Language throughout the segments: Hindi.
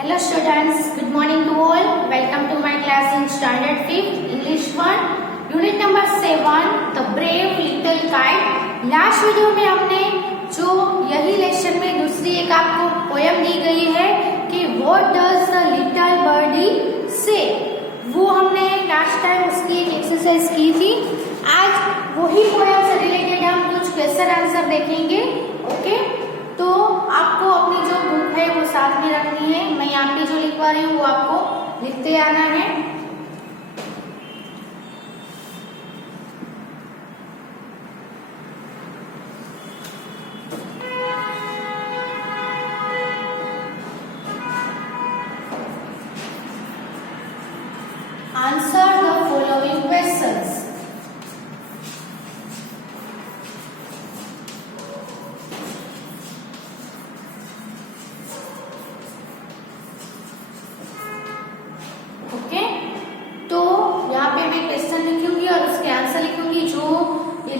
Hello students, good morning to all. Welcome to my class in standard 5th English 1 unit number 7 The Brave Little Kite. Last video में हमने जो यही लेसन में दूसरी एक आपको पोयम दी गई है कि What does the little birdie say, वो हमने लास्ट टाइम उसकी एक एक्सरसाइज की थी। आज वही पोयम से रिलेटेड हम कुछ क्वेश्चन आंसर देखेंगे। ओके, तो आपको अपनी जो बुक है वो साथ में रखनी है। मैं यहाँ पे जो लिखवा रही हूँ वो आपको लिखते आना है। Answer the following questions.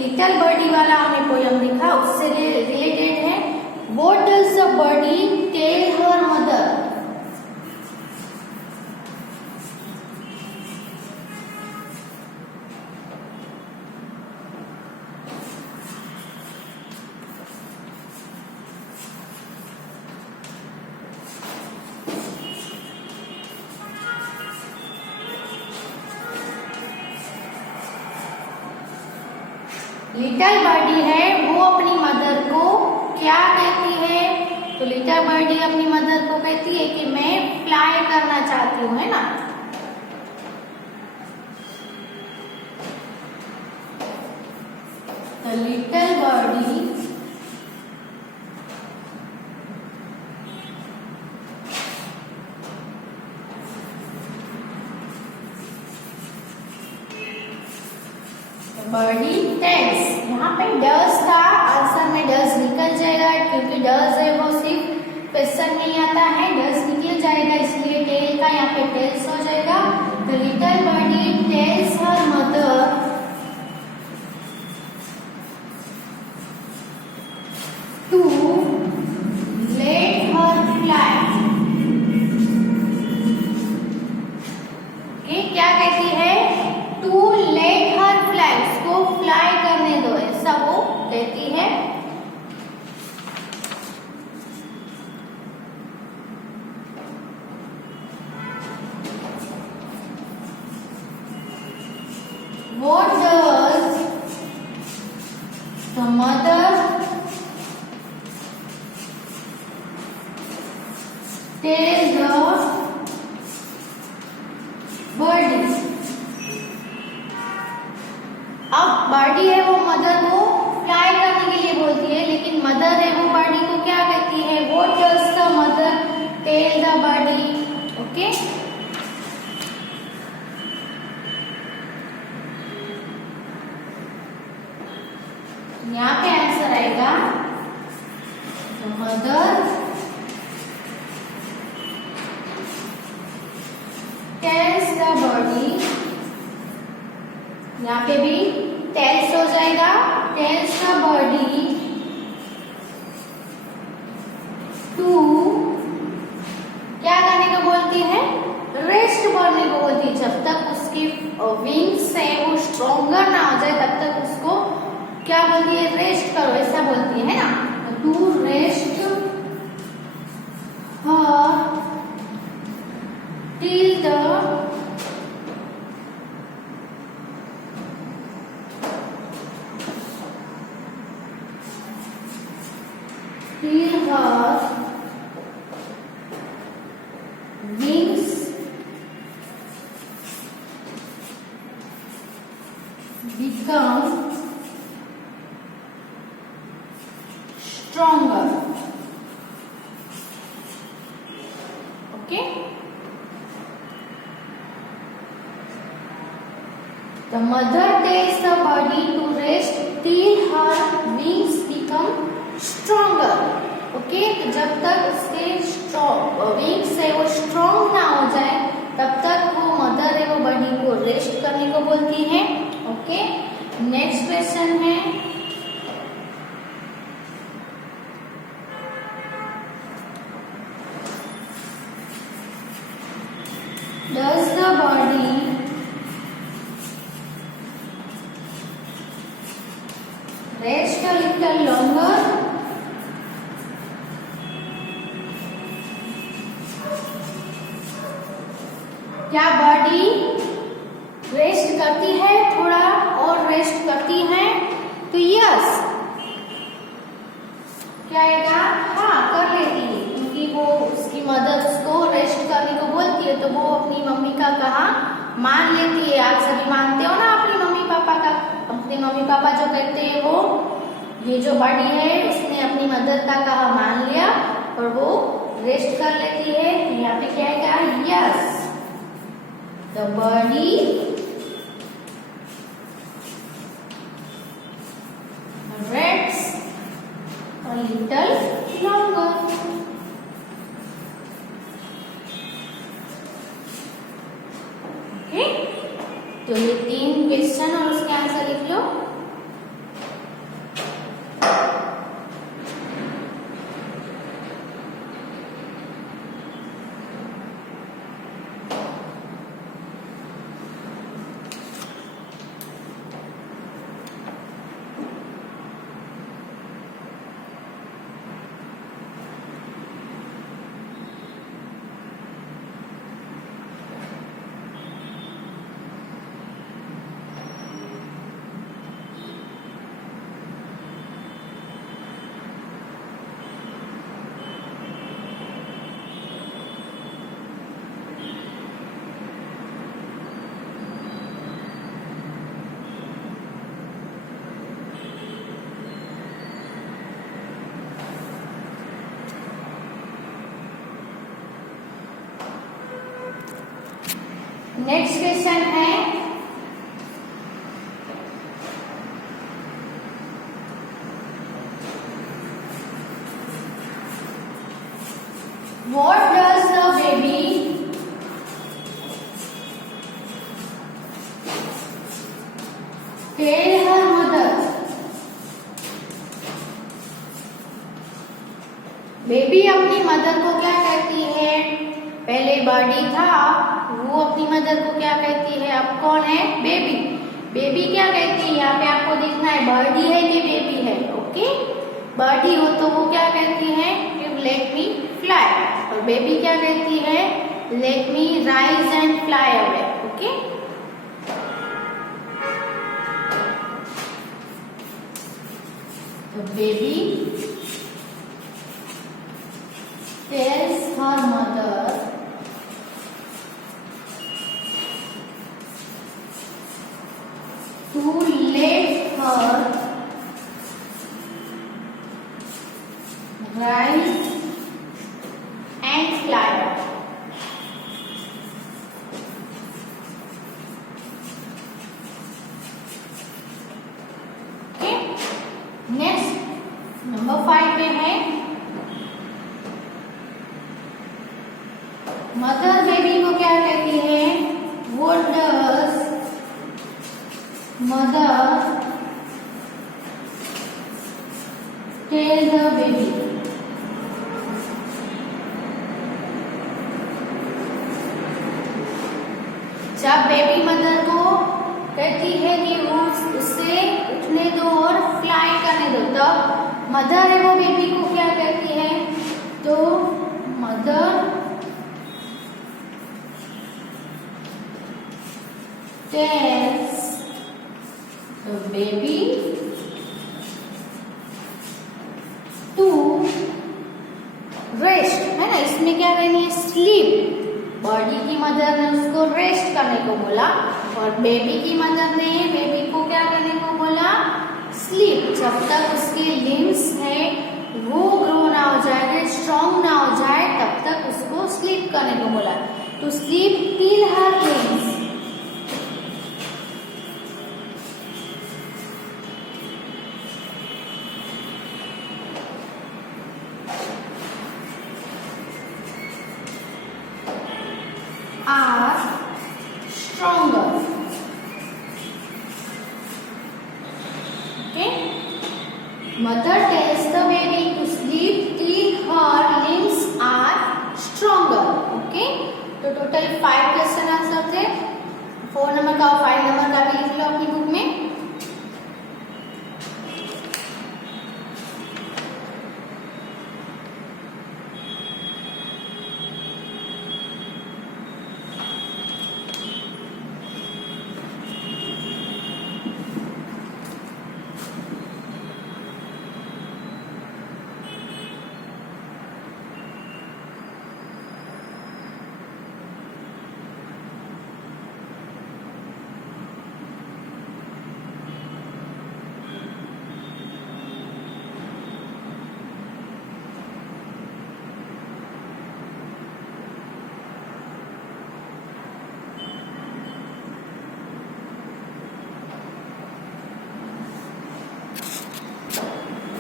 Little birdie वाला हमने पोयम लिखा, उससे रिलेटेड है। What does the birdie tell her mother. Little birdie है वो अपनी मदर को क्या कहती है? तो लिटिल बर्डी अपनी मदर को कहती है कि मैं फ्लाई करना चाहती हूँ, है ना। तो लिटिल बर्डी बर्डी टेल्स, यहाँ पे डज था, आंसर में डज निकल जाएगा क्योंकि डज है वो सिर्फ क्वेश्चन में ही आता है। डज निकल जाएगा इसलिए टेल का यहाँ पे टेल्स हो जाएगा। तो little birdie tells her mother to let her fly. Okay, क्या कहती है? टू लेट हर फ्लाई, उसको फ्लाई करने दो, ऐसा वो कहती है। What does the mother tell the birdie? अब बर्डी है वो मदर को फ्लाई करने के लिए बोलती है, लेकिन मदर है वो बर्डी को क्या कहती है? What does the mother tell the birdie? Okay, यहाँ पे आंसर आएगा मदर टेल्स द बर्डी। यहाँ पे भी टेल्स हो जाएगा। टेल्स द बर्डी टू क्या करने को बोलती है? रेस्ट करने को बोलती है। जब तक उसकी विंग्स है वो स्ट्रॉन्गर ना हो जाए तब तक उसको क्या बोलती है? रेस्ट करो, ऐसा बोलती है ना। To rest her till the till her wings become stronger. Okay, the mother tells the body to rest till her wings become stronger. Okay, तो जब तक उसके विंग्स है वो स्ट्रॉन्ग ना हो जाए तब तक वो मदर है वो बॉडी को रेस्ट करने को बोलती है। ओके, नेक्स्ट क्वेश्चन है body rest a little longer? क्या बॉडी रेस्ट करती है, थोड़ा और रेस्ट करती है? तो यस, क्या आएगा? हाँ, कर लेती है, क्योंकि वो उसकी मदर उसको रेस्ट करने को बोलती है तो वो अपनी मम्मी का कहा मान लेती है। आप सभी मानते हो ना अपनी मम्मी पापा का? अपने मम्मी पापा जो कहते हैं वो, ये जो बॉडी है उसने अपनी मदर का कहा मान लिया और वो रेस्ट कर लेती है। तो यहाँ पे क्या आएगा? Yes, the body rests a little longer. Okay, तो ये 3 क्वेश्चन और उसके आंसर लिख लो। नेक्स्ट क्वेश्चन है, what does the baby tell her mother? Baby अपनी मदर को क्या कहती है? पहले बॉडी था, वो अपनी मदर को क्या कहती है? अब कौन है? बेबी। बेबी क्या कहती है? यहाँ पे आपको देखना है बॉडी है कि बेबी है। ओके, बॉडी हो तो वो क्या कहती है? Let me fly. और बेबी क्या कहती है? Let me rise and fly away. Okay, तो baby tells her mother to let her rise and fly. Okay, next number 5 पे है, मदर बेबी को क्या कहती है? What does mother tell the baby? जब बेबी मदर को कहती है कि वो उससे उठने दो और फ्लाई करने दो, तब मदर है वो बेबी को क्या कहती है? तो mother tells the baby to rest, है ना? इसमें क्या करनी है? स्लीप। बॉडी की मदर ने उसको रेस्ट करने को बोला और बेबी की मदर ने बेबी को क्या करने को बोला? स्लीप। जब तक उसके लिम्स है वो ग्रो ना हो जाए, स्ट्रॉन्ग ना हो जाए, तब तक उसको स्लीप करने को बोला। तो sleep till her limbs. Are stronger. Okay. Mother tells the baby to sleep till her limbs are stronger. Okay. तो टोटल 5 क्वेश्चन आंसर थे। है। 4 नंबर का और 5 नंबर का भी लिख लो अपनी बुक में।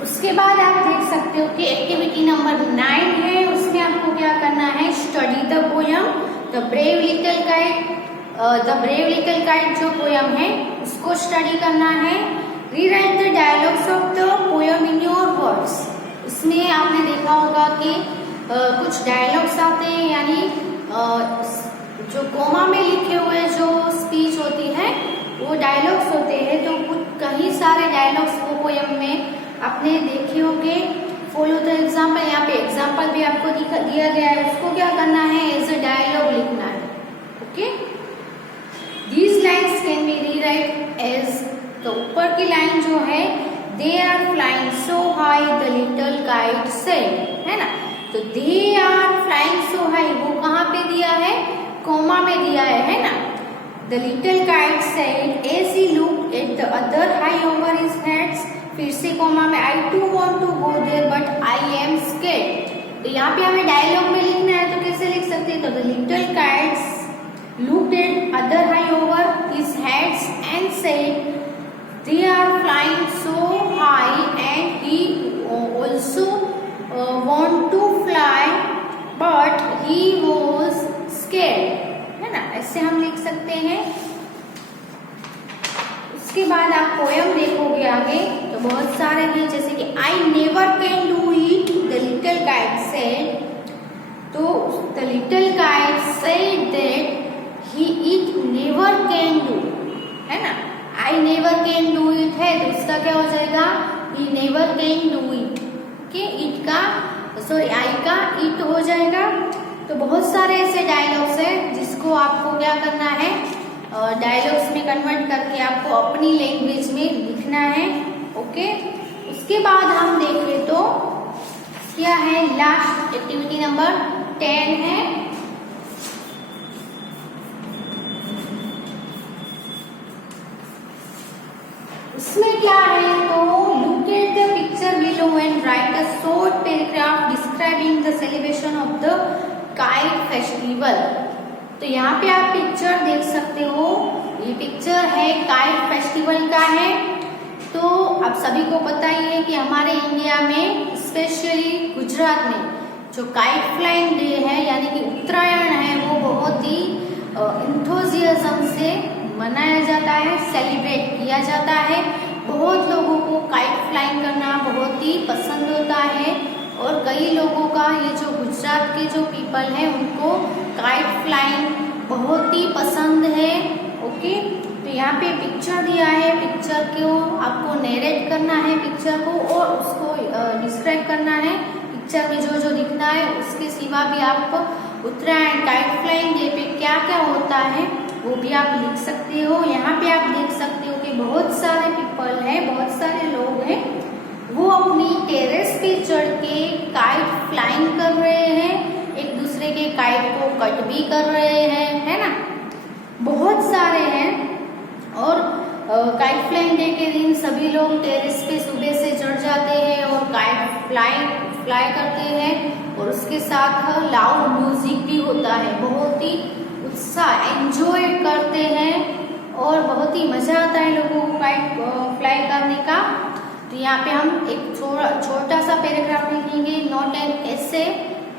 उसके बाद आप देख सकते हो कि एक्टिविटी नंबर 9 है, उसमें आपको क्या करना है, study the poem the brave little kite. The brave little kite जो पोयम है उसको स्टडी करना है। Rewrite the dialogues of the poem in your words. इसमें आपने देखा होगा कि कुछ डायलॉग्स आते हैं, यानी जो कोमा में लिखे हुए जो स्पीच होती है वो डायलॉग्स होते हैं। तो कुछ कई सारे डायलॉग्स वो पोयम में आपने देखे होंगे। फॉलो द एग्जाम्पल, यहाँ पे एग्जाम्पल भी आपको दिया गया है, उसको क्या करना है, एज अ डायलॉग लिखना है। Okay, these lines can be rewrite as, तो ऊपर की लाइन जो है, they are flying so high the little kite said, है ना। तो they are flying so high वो कहाँ पे दिया है, कोमा में दिया है ना। The little kite said as he looked at the other high over his heads, फिर से कोमा में, I too want to go there but I am scared. तो यहाँ पे हमें डायलॉग में लिखना है, तो कैसे लिख सकते हैं, तो the little kites looked at other high over his heads and said they are flying so high and he also want to fly but he was scared, है ना। ऐसे हम लिख सकते हैं। उसके बाद आप पोयम देखोगे आगे तो बहुत सारे हैं, जैसे कि I never can do it the little kite said, तो the little kite said that he it never can do, है ना। I never can do it है तो उसका क्या हो जाएगा, he never can do it के, इट का सॉरी आई का इट हो जाएगा। तो बहुत सारे ऐसे डायलॉग्स हैं जिसको आपको क्या करना है, डायलॉग्स में कन्वर्ट करके आपको अपनी लैंग्वेज में लिखना है। ओके, उसके बाद हम देखें तो क्या है, लास्ट एक्टिविटी नंबर 10 है। उसमें क्या है, तो look at the picture below and right a short paragraph describing the celebration of the kite festival. तो यहाँ पे आप पिक्चर देख सकते हो, ये पिक्चर है काइट फेस्टिवल का है। तो आप सभी को पता ही है कि हमारे इंडिया में स्पेशली गुजरात में जो काइट फ्लाइंग डे है यानी कि उत्तरायण है, वो बहुत ही इंथुजियाज्म से मनाया जाता है, सेलिब्रेट किया जाता है। बहुत लोगों को काइट फ्लाइंग करना बहुत ही पसंद होता है और कई लोगों का, ये जो गुजरात के जो पीपल हैं उनको काइट फ्लाइंग बहुत ही पसंद है। ओके, तो यहाँ पे पिक्चर दिया है, पिक्चर को आपको नरेट करना है पिक्चर को और उसको डिस्क्राइब करना है। पिक्चर में जो जो दिखना है उसके सिवा भी आप उत्तरायण काइट फ्लाइंग डे पे क्या क्या होता है वो भी आप लिख सकते हो। यहाँ पे आप देख सकते हो कि बहुत सारे पीपल हैं, बहुत सारे लोग हैं, वो अपनी टेरेस पे चढ़ के काइट फ्लाइंग कर रहे हैं, एक दूसरे के काइट को कट भी कर रहे हैं, है ना। बहुत सारे हैं। और काइट फ्लाइंग डे के दिन सभी लोग टेरेस पे सुबह से चढ़ जाते हैं और काइट फ्लाई करते हैं और उसके साथ लाउड म्यूजिक भी होता है। बहुत ही उत्साह एंजॉय करते हैं और बहुत ही मजा आता है लोगों को काइट फ्लाई करने का। तो यहाँ पे हम एक छोटा सा पैराग्राफ लिखेंगे, नॉट एन ऐसे,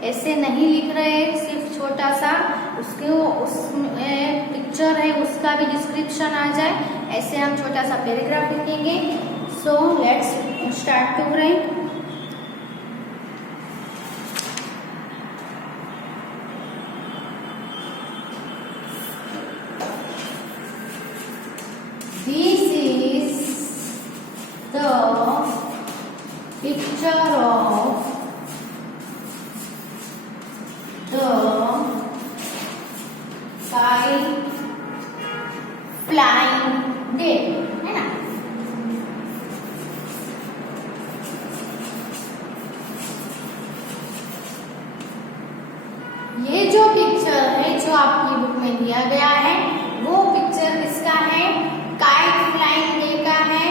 ऐसे नहीं लिख रहे, सिर्फ छोटा सा, उसके उसमें पिक्चर है उसका भी डिस्क्रिप्शन आ जाए, ऐसे हम छोटा सा पैराग्राफ लिखेंगे। So let's start to write. Kite flying day, है ना। ये जो पिक्चर है जो आपकी बुक में दिया गया है वो पिक्चर किसका है? काइट फ्लाइंग डे का है।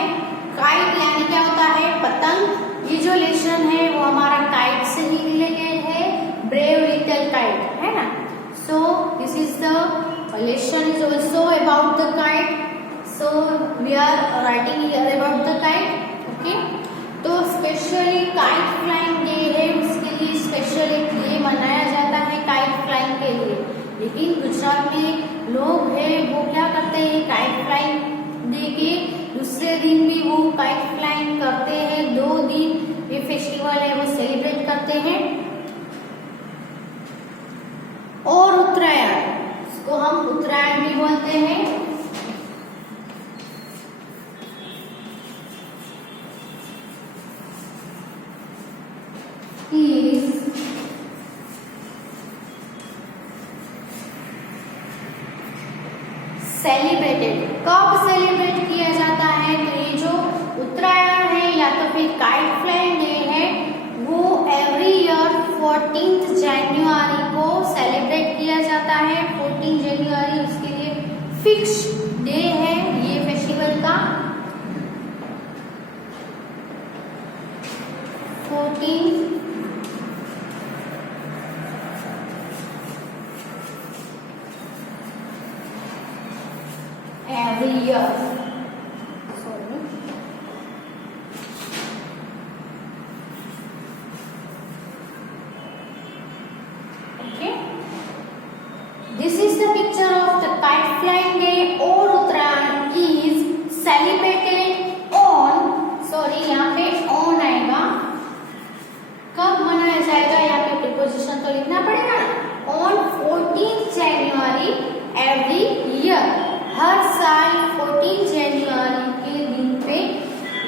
काइट यानी क्या होता है? पतंग। ये जो लेसन है वो हमारा काइट से ही रिलेटेड है, ब्रेव लिटिल काइट, है ना। So this is the lesson is also about the kite, so we are writing here about the kite, okay. तो स्पेशली काइट फ्लाइंग डे है, उसके लिए स्पेशल एक डे मनाया जाता है काइट फ्लाइंग के लिए। लेकिन गुजरात में लोग हैं वो क्या करते हैं? काइट फ्लाइंग डे के दूसरे दिन भी वो काइट फ्लाइंग करते हैं। 2 दिन ये फेस्टिवल है वो सेलिब्रेट करते हैं। और उत्तरायण, इसको हम उत्तरायण भी बोलते हैं। सेलिब्रेटेड, कब सेलिब्रेट किया जाता है? तो ये जो उत्तरायण है या तो फिर काइट फ्लाइंग डे है वो एवरी ईयर 14 जनवरी को सेलिब्रेट किया जाता है। 14 जनवरी उसके लिए फिक्स डे है ये फेस्टिवल का। 14 every year. Sorry. Okay. This is the picture of the kite flying day or Uttarayan is celebrated on, sorry यहाँ पे on आएगा, कब मनाया जाएगा? यहाँ पे प्रीपोजिशन तो लिखना पड़ेगा ना। On 14 January every year, हर साल 14 जनवरी के दिन पे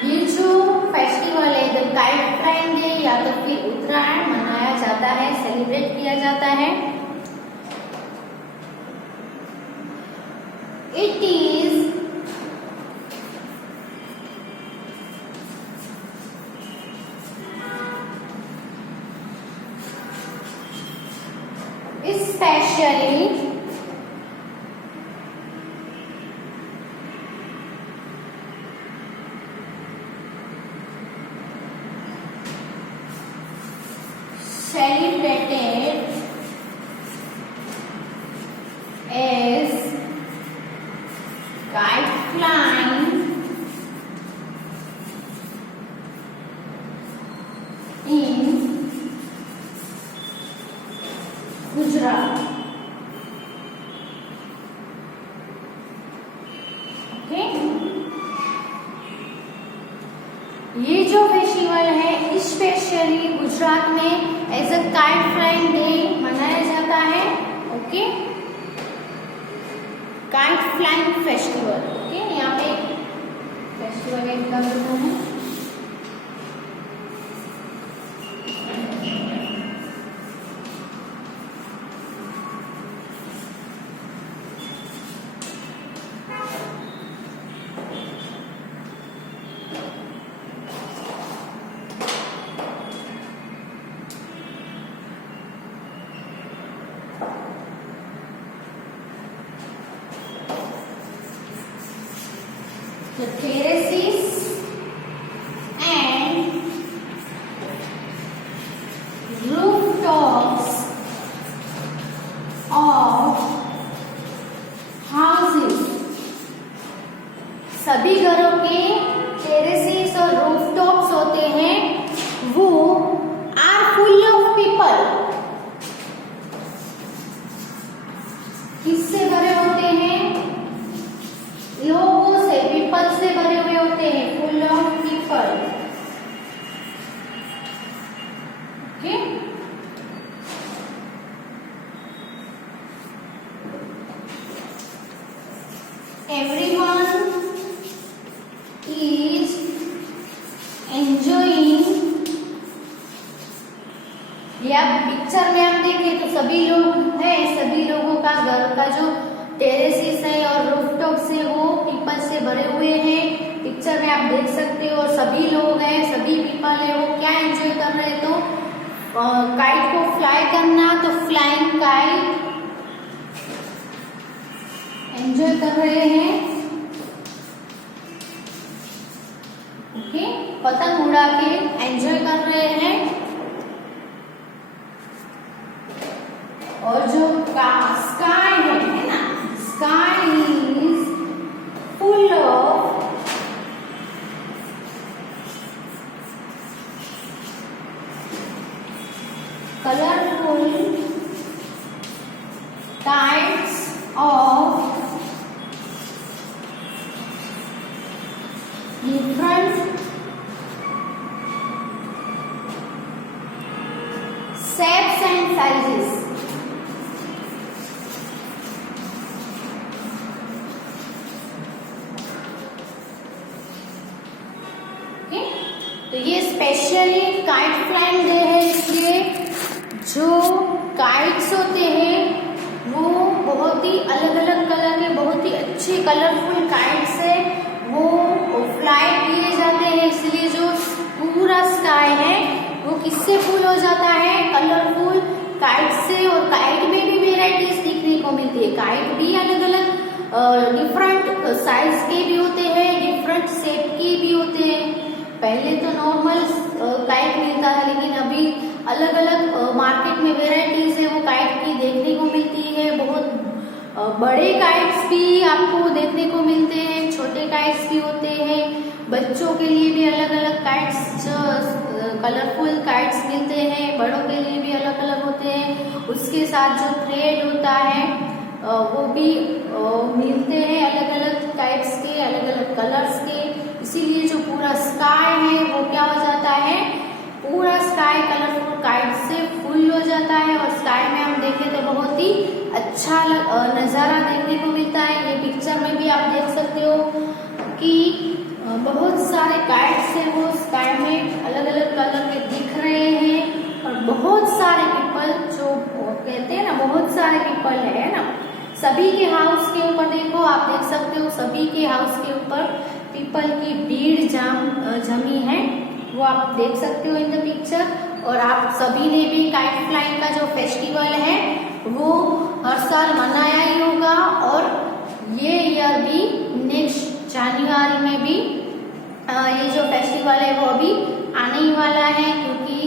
ये जो फेस्टिवल है द काइट फ्लाइंग डे या तो फिर उत्तरायण मनाया जाता है, सेलिब्रेट किया जाता है। It is specially celebrated as kite flying in Gujarat. Okay? ये जो फेस्टिवल है स्पेशली गुजरात में as a kite flying day मनाया जाता है। Okay, kite flying festival. Okay, यहाँ पे फेस्टिवल एक कर देता है। The terraces and rooftops of houses, सभी घरों के टेरेसेस और रूफटॉप्स होते हैं वो आर फुल ऑफ पीपल। किससे भरे होते हैं? लोगों से, पीपल से भरे हुए होते हैं, full of people. Okay, everyone is enjoying. या पिक्चर में हम देखें तो सभी लोग हैं, सभी लोगों का घर का जो टेरेसेस है और रूफटॉप्स है वो पीपल से भरे हुए हैं। पिक्चर में आप देख सकते हो सभी लोग हैं, सभी पीपल है वो क्या एंजॉय कर रहे हैं, तो काइट को फ्लाई करना, तो फ्लाइंग काइट एंजॉय कर रहे हैं। ओके, पतंग उड़ा के एंजॉय कर रहे हैं। और जो स्काई है ना, sky is full of colorful kites of different shapes and sizes. Okay? तो ये स्पेशली काइट फ्लाइंग डे है, इसलिए जो काइट्स होते हैं वो बहुत ही अलग अलग कलर के, बहुत ही अच्छे कलरफुल काइट्स है वो फ्लाई किए जाते हैं। इसलिए जो पूरा स्काई है वो किससे फुल हो जाता है, कलरफुल काइट से। और काइट में भी वेराइटीज देखने को मिलती है। काइट भी अलग अलग डिफरेंट साइज के भी होते हैं, डिफरेंट शेप के भी होते हैं। पहले तो नॉर्मल काइट मिलता है, लेकिन अभी अलग अलग मार्केट में वेराइटीज है वो काइट की देखने को मिलती है। बहुत बड़े काइट्स भी आपको देखने को मिलते हैं, छोटे काइट्स भी होते हैं। बच्चों के लिए भी अलग अलग काइट्स, कलरफुल काइट्स मिलते हैं, बड़ों के लिए भी अलग अलग होते हैं। उसके साथ जो थ्रेड होता है वो भी मिलते हैं अलग अलग टाइप्स के, अलग अलग कलर्स के। इसीलिए जो पूरा स्काई है वो क्या हो जाता है, पूरा स्काई कलरफुल काइट से फुल हो जाता है। और स्काई में हम देखें तो बहुत ही अच्छा नज़ारा देखने को मिलता है। ये पिक्चर में भी आप देख सकते हो कि बहुत सारे काइट्स हैं वो स्काई में अलग अलग कलर के दिख रहे हैं। और बहुत सारे पीपल, जो कहते हैं ना बहुत सारे पीपल है ना, सभी के हाउस के ऊपर देखो, आप देख सकते हो सभी के हाउस के ऊपर पीपल की भीड़ जमी है, वो आप देख सकते हो इन द पिक्चर। और आप सभी ने भी काइट फ्लाइंग का जो फेस्टिवल है वो हर साल मनाया ही होगा। और ये ईयर भी नेक्स्ट जनवरी में भी ये जो फेस्टिवल है वो अभी आने ही वाला है, क्योंकि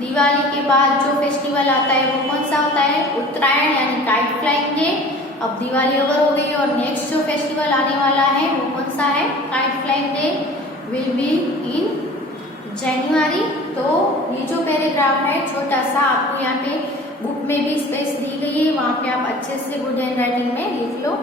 दिवाली के बाद जो फेस्टिवल आता है वो कौन सा होता है, उत्तरायण यानी काइट फ्लाइंग डे। अब दिवाली ओवर हो गई और नेक्स्ट जो फेस्टिवल आने वाला है वो कौन सा है, kite flying day will be in January. तो ये जो पैराग्राफ है छोटा सा, आपको यहाँ पे बुक में भी स्पेस दी गई है, वहां पे आप अच्छे से गुड हैंड राइटिंग में लिख लो।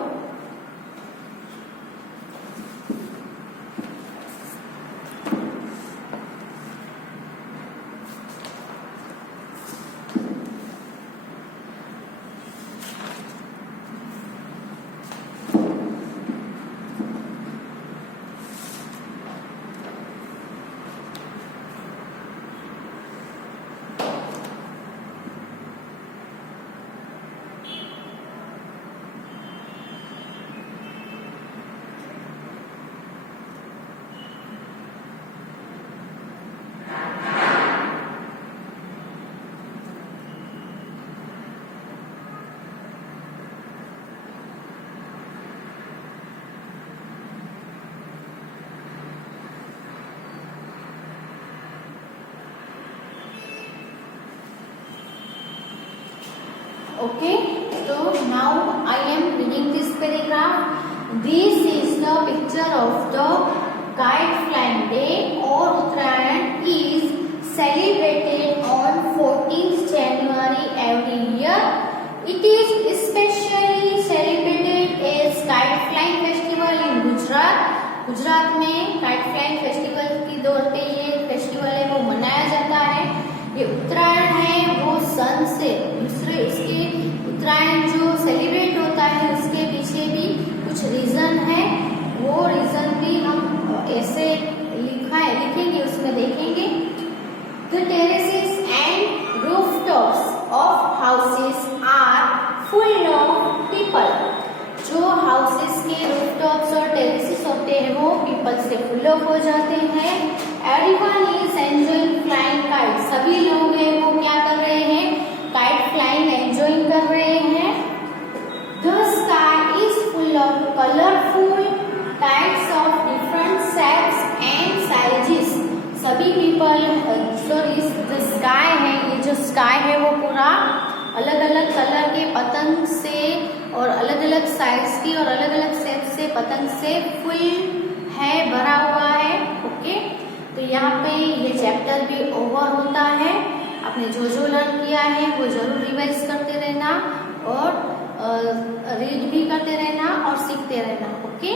Okay, so now I am reading this paragraph. This is the picture of the kite flying day or Uttarayan is celebrated on 14th January every year. It is especially celebrated as kite flying festival in Gujarat. Gujarat में काइट फ्लाइंग फेस्टिवल की दौर पे ये फेस्टिवल है वो मनाया जाता है। ये उत्तरायण है वो सन से दूसरे, उसके उत्तरायण जो सेलिब्रेट होता है उसके पीछे भी कुछ रीजन है, वो रीजन भी हम ऐसे लिखेंगे, उसमें देखेंगे। The terraces and rooftops of houses are full of people. जो फुल ऑफ हो जाते हैं। Everyone is enjoying flying kite, सभी लोग हैं वो क्या कर रहे हैं, काइट फ्लाइंग एंजॉयिंग कर रहे हैं। The sky is full of colourful kites of different shapes and sizes, सभी पीपल सॉरी द स्काई है, ये जो स्काई है वो पूरा अलग अलग कलर के पतंग से और अलग अलग साइज की और अलग अलग शेप से पतंग से फुल है, भरा हुआ है। ओके, तो यहाँ पे ये चैप्टर भी ओवर होता है। आपने जो जो लर्न किया है वो जरूर रिवाइज करते रहना और रीड भी करते रहना और सीखते रहना। ओके।